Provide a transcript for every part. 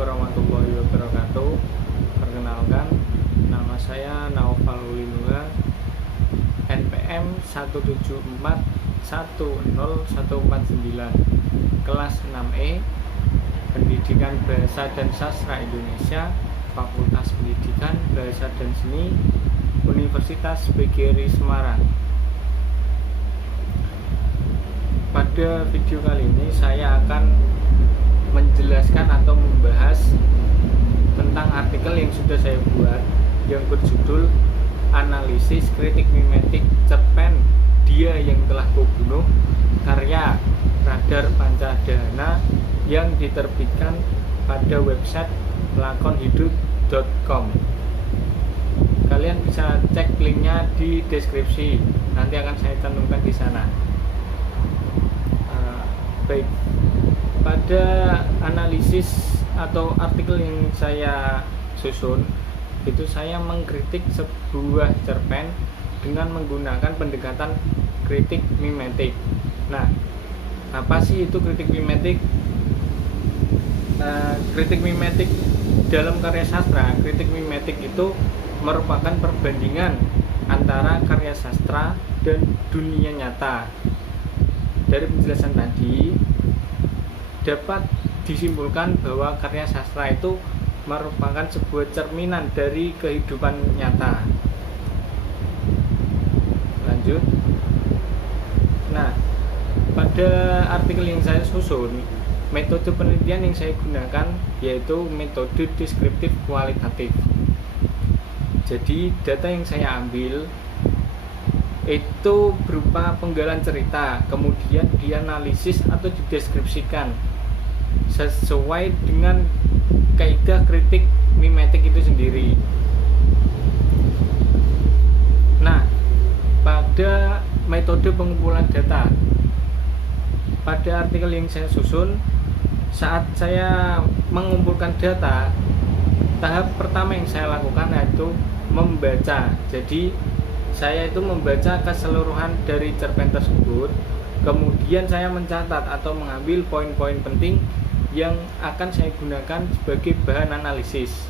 warahmatullahi wabarakatuh. Perkenalkan, nama saya Naufal Ulinuha, NPM 1741049, kelas 6E, Pendidikan Bahasa dan Sastra Indonesia, Fakultas Pendidikan Bahasa dan Seni, Universitas PGRI Semarang. Pada video kali ini saya akan menjelaskan atau membahas tentang artikel yang sudah saya buat yang berjudul Analisis Kritik Mimetik Cerpen Dia Yang Telah Kubunuh, karya Radar Pancadhana, yang diterbitkan pada website lakonhidup.com. Kalian bisa cek linknya di deskripsi, nanti akan saya cantumkan di sana. Baik, pada analisis atau artikel yang saya susun itu saya mengkritik sebuah cerpen dengan menggunakan pendekatan kritik mimetik. Nah, apa sih itu kritik mimetik? Kritik mimetik dalam karya sastra, kritik mimetik itu merupakan perbandingan antara karya sastra dan dunia nyata. Dari penjelasan tadi dapat disimpulkan bahwa karya sastra itu merupakan sebuah cerminan dari kehidupan nyata. Lanjut. Nah, pada artikel yang saya susun, metode penelitian yang saya gunakan yaitu metode deskriptif kualitatif. Jadi data yang saya ambil itu berupa penggalan cerita, kemudian dianalisis atau dideskripsikan sesuai dengan kaidah kritik mimetik itu sendiri. Nah, pada metode pengumpulan data, pada artikel yang saya susun, saat saya mengumpulkan data, tahap pertama yang saya lakukan yaitu membaca. Jadi saya itu membaca keseluruhan dari cerpen tersebut, kemudian saya mencatat atau mengambil poin-poin penting yang akan saya gunakan sebagai bahan analisis.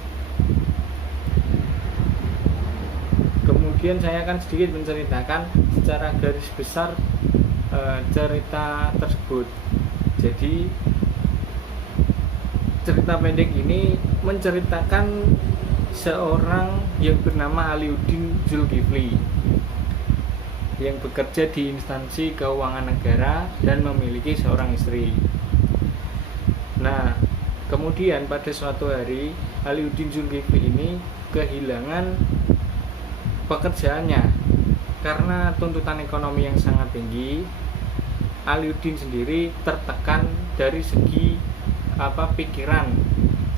Kemudian saya akan sedikit menceritakan secara garis besar cerita tersebut. Jadi cerita pendek ini menceritakan seorang yang bernama Aliuddin Zulkifli yang bekerja di instansi keuangan negara dan memiliki seorang istri. Nah, kemudian pada suatu hari Aliuddin Zulkifli ini kehilangan pekerjaannya karena tuntutan ekonomi yang sangat tinggi. Aliuddin sendiri tertekan dari segi pikiran.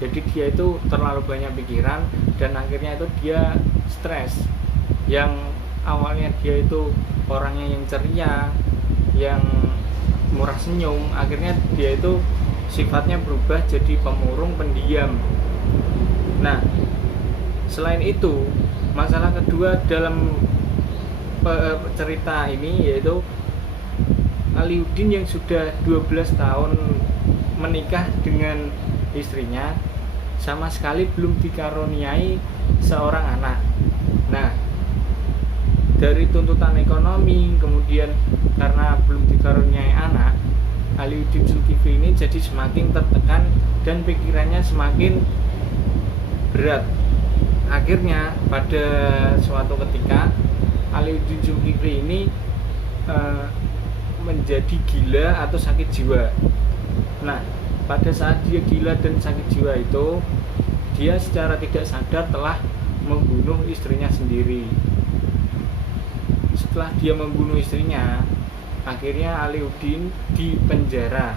Jadi dia itu terlalu banyak pikiran dan akhirnya itu dia stres. Yang awalnya dia itu orangnya yang ceria, yang murah senyum, akhirnya dia itu sifatnya berubah jadi pemurung, pendiam. Nah, selain itu, masalah kedua dalam cerita ini yaitu Aliuddin yang sudah 12 tahun menikah dengan istrinya sama sekali belum dikaruniai seorang anak. Nah, dari tuntutan ekonomi, kemudian karena belum dikaruniai anak, Aliuddin Zulkifli ini jadi semakin tertekan dan pikirannya semakin berat. Akhirnya pada suatu ketika Aliuddin Zulkifli ini menjadi gila atau sakit jiwa. Nah, pada saat dia gila dan sakit jiwa itu, dia secara tidak sadar telah membunuh istrinya sendiri. Setelah dia membunuh istrinya, akhirnya Aliuddin dipenjara.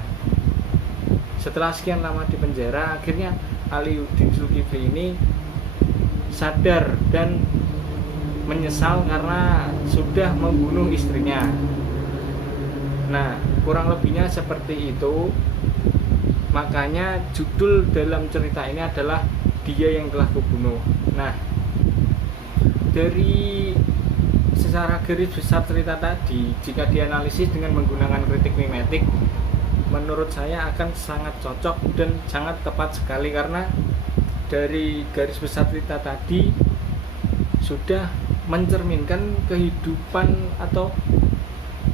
Setelah sekian lama dipenjara, akhirnya Aliuddin Zulkifli ini sadar dan menyesal karena sudah membunuh istrinya. Nah, kurang lebihnya seperti itu. Makanya judul dalam cerita ini adalah Dia Yang Telah Kubunuh. Nah, dari secara garis besar cerita tadi, jika dianalisis dengan menggunakan kritik mimetik, menurut saya akan sangat cocok dan sangat tepat sekali, karena dari garis besar cerita tadi sudah mencerminkan kehidupan atau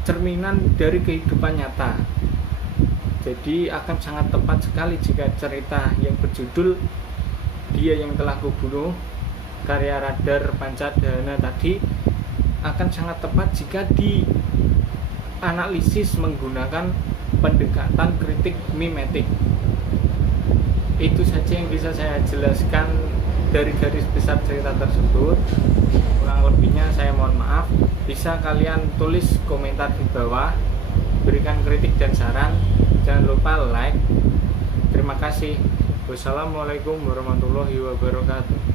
cerminan dari kehidupan nyata. Jadi akan sangat tepat sekali jika cerita yang berjudul Dia Yang Telah Kubunuh karya Radar Pancadhana tadi akan sangat tepat jika dianalisis menggunakan pendekatan kritik mimetik. Itu saja yang bisa saya jelaskan dari garis besar cerita tersebut. Kurang lebihnya saya mohon maaf. Bisa kalian tulis komentar di bawah, berikan kritik dan saran. Jangan lupa like. Terima kasih. Wassalamualaikum warahmatullahi wabarakatuh.